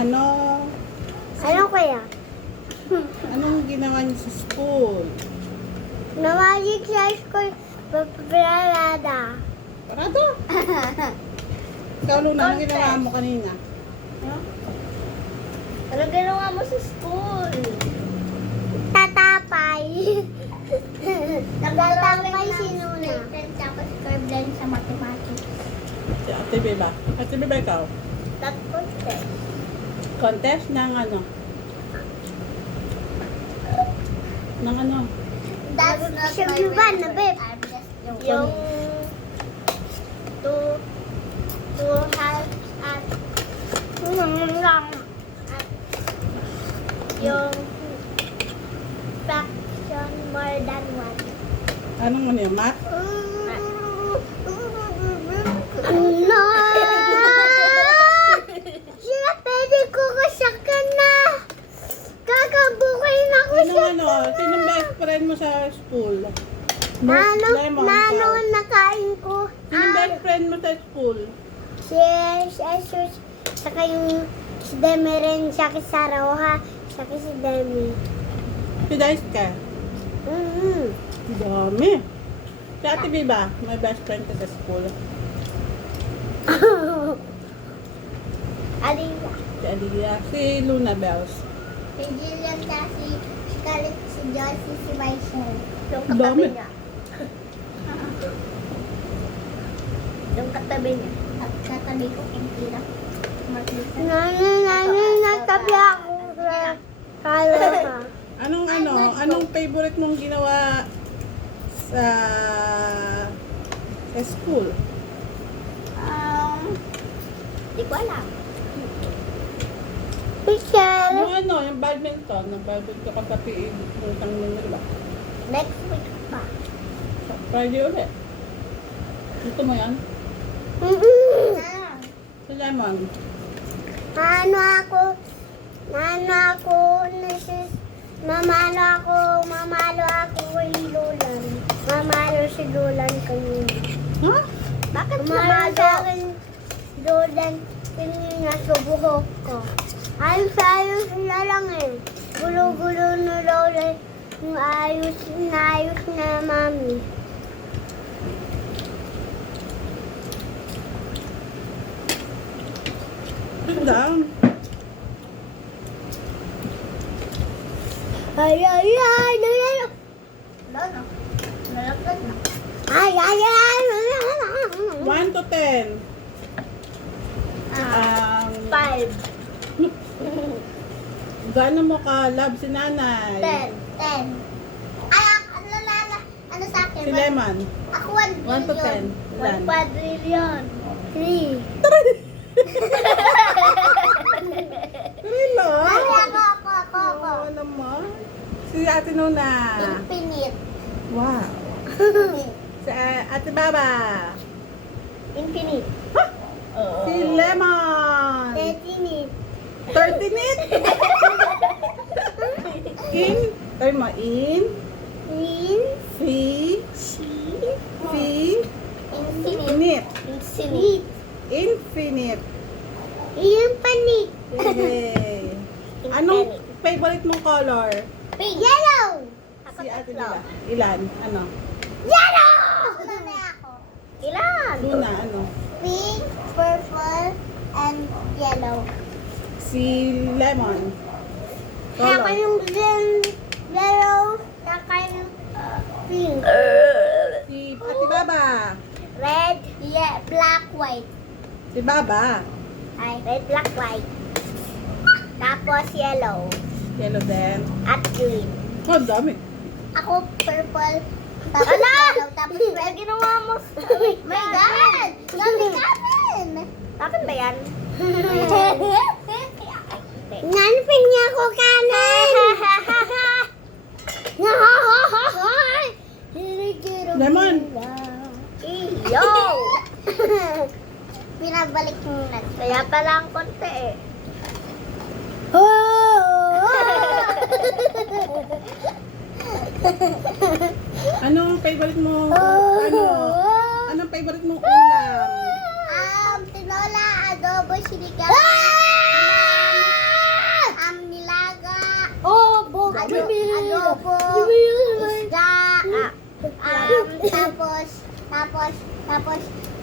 Ano? Ano kaya? Anong ginawa niyo sa school? Namajik sa school, paparada. Parado? Ikaw, Luna, anong ginawa mo kanina? Ano ginawa mo sa school? Tatapay. Nagtatapay si Nuna. Tapos curve line sa mathematics. Si Ate Beba. Ate Beba, ikaw? Tapos Contest ng ano? Ng ano? that's not Siya my ba, favorite. nabib? I'm just Yung two halves at yung fraction more than one. Anong ano yung math? Ano? Sila, pwede ko kasyakan na. Kakabukain ako Sino siya. ano? Sinong best friend mo sa school? Nano ikaw. nakain ko. Sinong best friend mo sa school? Si Jesus, saka yung si Demi rin, siya kay Sarawa, saka si Demi. Si Dice ka? Dami. Si Ate Beba, may best friend ka sa school. Aliyah. Si Aliyah. Si Luna Bells. Si Jillian kasi si Scarlett, si Joyce, si Michelle. Yung Dami. katabi niya. Yung katabi niya. At katabi ko yung tira. Natabi ako sa Kaloka. Anong ano? Anong favorite mong ginawa sa school? Di ko alam. Michelle, Yung ano, yung badminton. Nag-badminton ka sa PE. Putang Minerva. Next week pa. Friday ulit. Gusto mo yan? Ah. Si Lemon. Ano ako, mamalo ako kay Lulan. Mamalo si Lulan kanina. Ha? Bakit Mamalo sa akin, Lulan, kanina sa buhok ko. Ayos na lang eh. Gulo-gulo na Lulan. Yung ayos na mami. Ganda. Ay, Lulan. Lolo. Nalaglag na. Ay, 1 to 10. 5. Gaano mo ka love si nanay? 10. 10. Ay, ano sa akin? Si Lemon. Ako 1 to 10. 1 quadrillion. 3. Rilo? Ako. Oo naman. Si Ate Nuna. Infinite. Wow. Si Ate Baba. Infinite. Si Lemon. 13. 30 minutes. Tayo mo, in, fi, Infinite. init, infinite. Yung panik. Yay. Anong favorite mong color? Pink. Yellow. Si Ate Baba. Ilan? Ano? Yellow! Ako. Ilan? Luna, ano? Pink, purple, and yellow. Si Lemon. Saka Color. yung yellow, saka yung pink. Si Ate Baba. Red, black, white. Si Baba. Ay, red, black, white. Tapos yellow. Yellow din. At green. Oh, dami. Ako purple. Tapos yellow. Tapos red. Ginawa mo. My God! Dami. Akin ba yan? Nanpin niya ako kanan. Lemon. Yo! Pinabalik yung nut. Kaya pala ang konti eh. Anong favorite mo? Ano? Anong favorite mong ulam? Tinola, adobo, sinigang. tapos,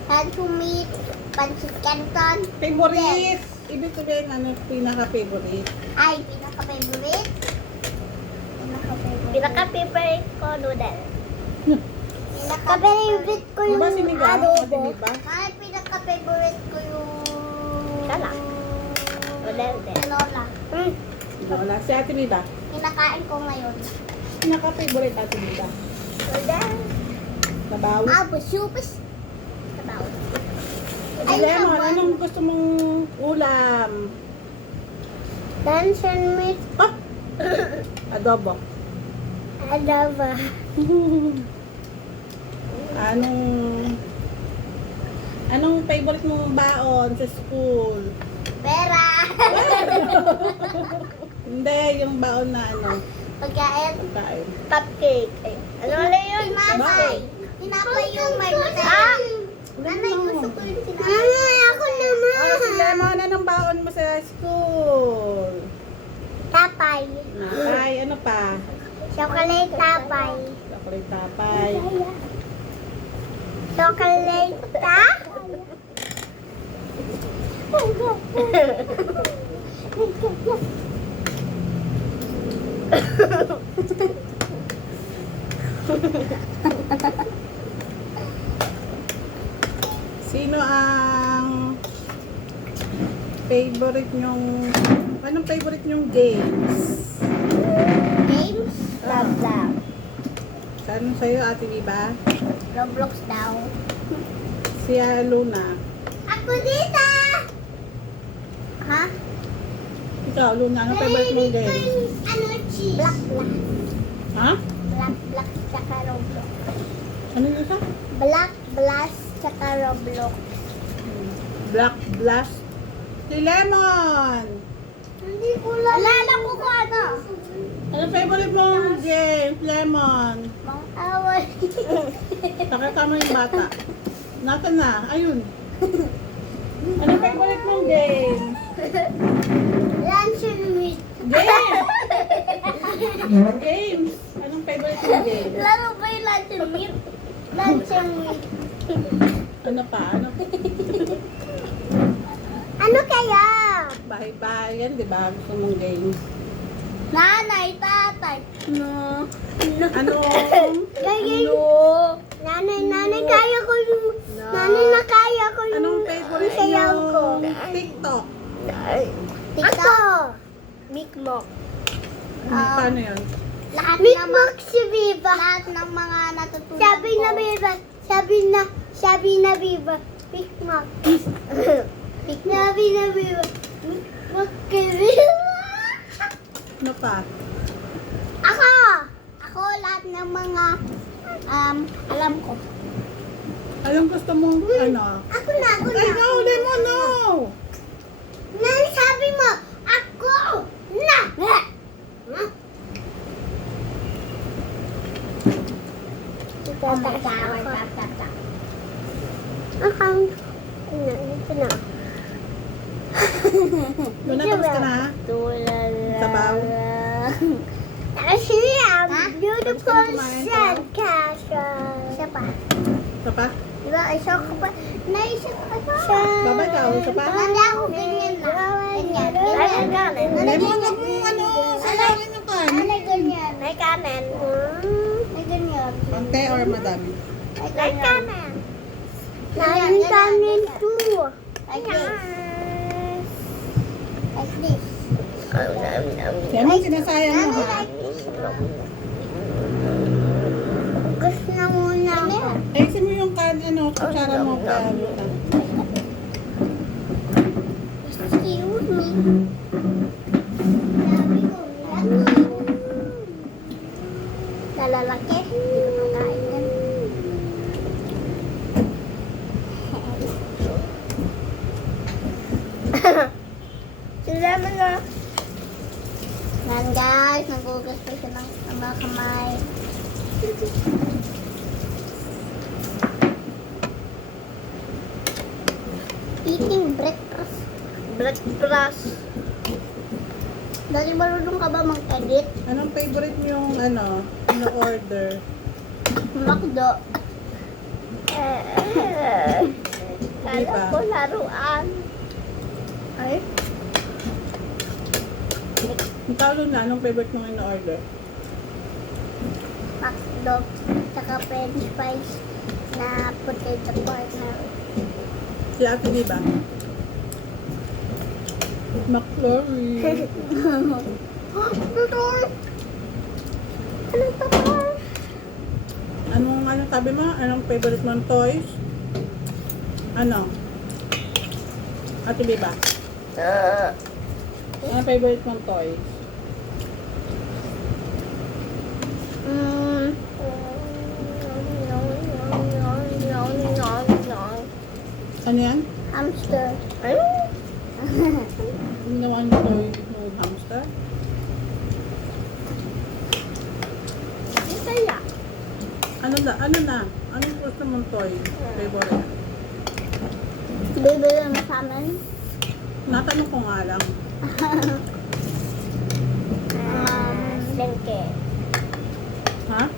handsome meat, pancit canton. Favorite. Ibig sabihin, ano, pinaka-favorite. Ay, pinaka-favorite. Pinaka-favorite ko noodle. Pinaka-favorite ko Di yung ba sinigang? adobo. Di ba? Ay, pinaka-favorite ko yung... Kala. Noodle din. Tinola. Wala. Si Ate Biba. Kinakain ko ngayon. Pinaka-favorite Ate Biba. Noodle. Sabaw. Supis. Sabaw. Ay, Lemon, anong gusto mong ulam? Luncheon meat. Ah! Adobo. Adobo. Anong favorite mong baon sa school? Pera. Hindi, yung baon na ano, Pagkain. pagkain. Cupcake. Ay, ano ulit yun? Tinapay. Tinapay yung may Nanay, gusto ko yung tinapay. Nanay, ako naman. Oh, si Lemon, anong baon mo sa school? Tapay. Napay, ano pa? Chocolate tapay. Chocolate tapay. Chocolate ta? Sino ang favorite nyong, anong favorite nyong games? Games? Love, love. Saan sa'yo, Ate Biba? Roblox daw. Si Luna. Ako dito! Ha? Ikaw, Luna, anong favorite mong game? Ano, cheese? Black. Ha? Black, tsaka Roblox. Ano yung isa? Black, Blast, tsaka Roblox. Black Blast. Si Lemon! Hindi ko lang. Alala ko kung ano. Anong favorite mong game, Lemon? Mang away. Nakatama yung bata. Nata na, ayun. Anong favorite mong game? Luncheon meat. Game! Games! Anong favorite mong game? Laro ba yung luncheon meat? Luncheon meat. Ano pa? Ano? Ano kaya? Bahay-bahayan, di ba? Gusto mong game. Nanay, tatay. No. Ano? No. Nanay, kaya ko yung... No. Nanay, kaya ko yung... Anong favorite sayaw ko. yung TikTok? Ako. Mikmok. Paano yun? Lahat Mikmok si Viva. lahat ng mga natutunan Sabi ko. na Viva. Sabi na Viva. Mikmok. Sabi na Viva. Mikmok kay Viva. Ano pa? Ako. Ako lahat ng mga alam ko. Anong gusto mong ano? Ako na. Ay, no! Lemon, no! Nanay, sabi mo. Ako. Na. Oh my God. Akang. Ito na. Luna, tapos ka na? Sabaw? Actually, I'm Ha? beautiful Kumain ka? sandcastle. Isa pa. Isa pa? Diba, isa ko pa. Naisip ko pa. Baba ikaw, isa pa? Hindi ako ganyan na. Ganyan. Lemon, huwag mo ano, sayangin yung kan. Ano ganyan? May kanin. May ganyan. Konti or madami? May May ganyan. kanin. May kanin too. Like this. Like this. Lemon, sinasayang mo ha? Gusto na muna ako. Ayusin mo yung kan, ano, kutsara mo pa. Luna. Excuse me. Sabi ko, nalalaki. Hindi ko makain yan. Sila mo na. Yan guys, nagugas pa siya ng mga kamay. Eating breakfast. Breakfast. Dali marunong ka ba mag-edit? Anong favorite mo yung ano, order? Makdo. Kala ko laruan. Ay? Ang tawag na, anong favorite mong in-order? Hotdog, tsaka french fries na potato corner. Si ate, di ba? McFlurry. Tutor! Anong tutor? Anong sabi mo? Anong favorite mong toys? Ano? Ate Biba? Anong favorite mong toys? Ano yan? Hamster. Ginawa niyo toy ng hamster? Kaya. Ano na? Anong gusto mong toy? Favorite? Bibili mo sa amin? Natanong ko nga lang. Lengke. Ha?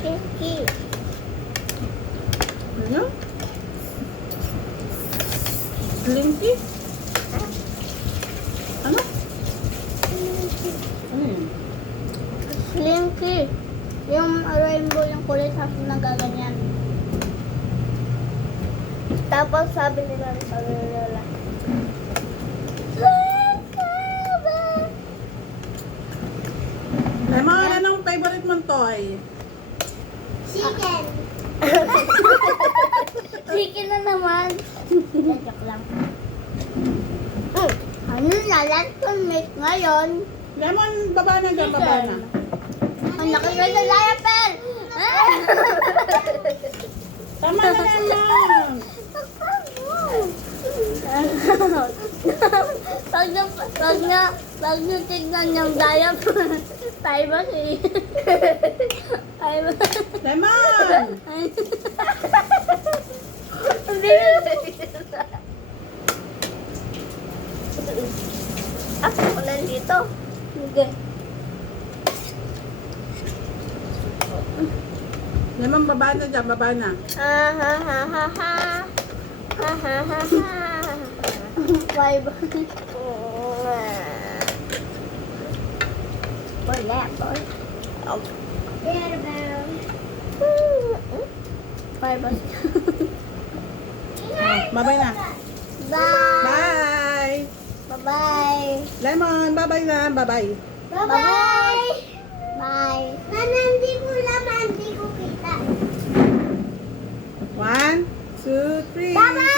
Kinky. Ano? Slinky? Ano? Ano yun? Slinky. Yung rainbow yung kulay sa nagaganyan. Tapos sabi nila sa lola. Lemon, anong favorite mong toy? Chicken. Chicken na naman. Joke lang. Ano na lang mate ngayon? Lemon, baba na dyan, baba na. Ang nakagay na layapel! Tama na Lemon! Pag nyo tignan yung diaper, tayo ba si... Tayo ba? Lemon! Ako ko lang dito. Sige. Lemon, baba na dyan, baba na. Ha ha ha ha ha. Ha ha ha ha. Bye ba? Wala po. Bye ba? Babay na. Bye. Bye! Bye-bye. Lemon, babay na, babay. Bye-bye. Bye. Nana, hindi ko kita. 1, 2, 3. Bye-bye.